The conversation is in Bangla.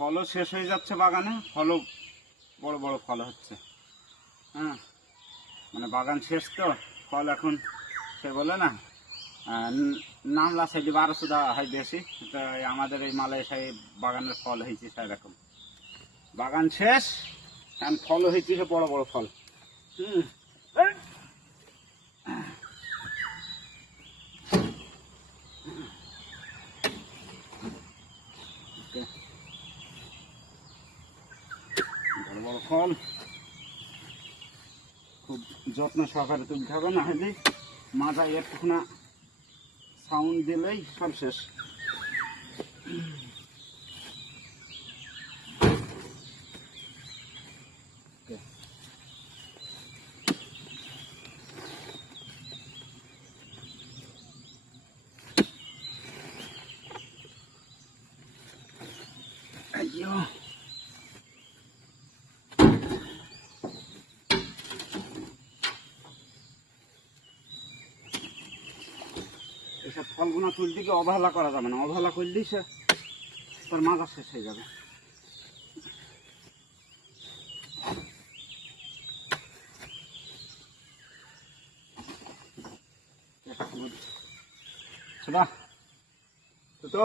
ফলও শেষ হয়ে যাচ্ছে বাগানে, ফলও বড় বড় ফল হচ্ছে। হ্যাঁ, মানে বাগান শেষ তো, ফল এখন সে বলে না নামলা সেটি 1200 দেওয়া হয় বেশি। আমাদের এই মালয়েশিয়ায় বাগানের ফল হয়েছে সেরকম, বাগান শেষ এখন ফলও হয়েছে বড় বড় ফল। বড় বড় ফল, খুব যত্ন সহকারে তুলতে হবে, না হলে মাথায় একটুখানা সাউন্ড দিলেই সব শেষ। এসব ফলগুলো তুলতে গিয়ে অবহেলা করা যাবে না, অবহেলা করলেই সে তার মাজা শেষ হয়ে যাবে। সেটা তো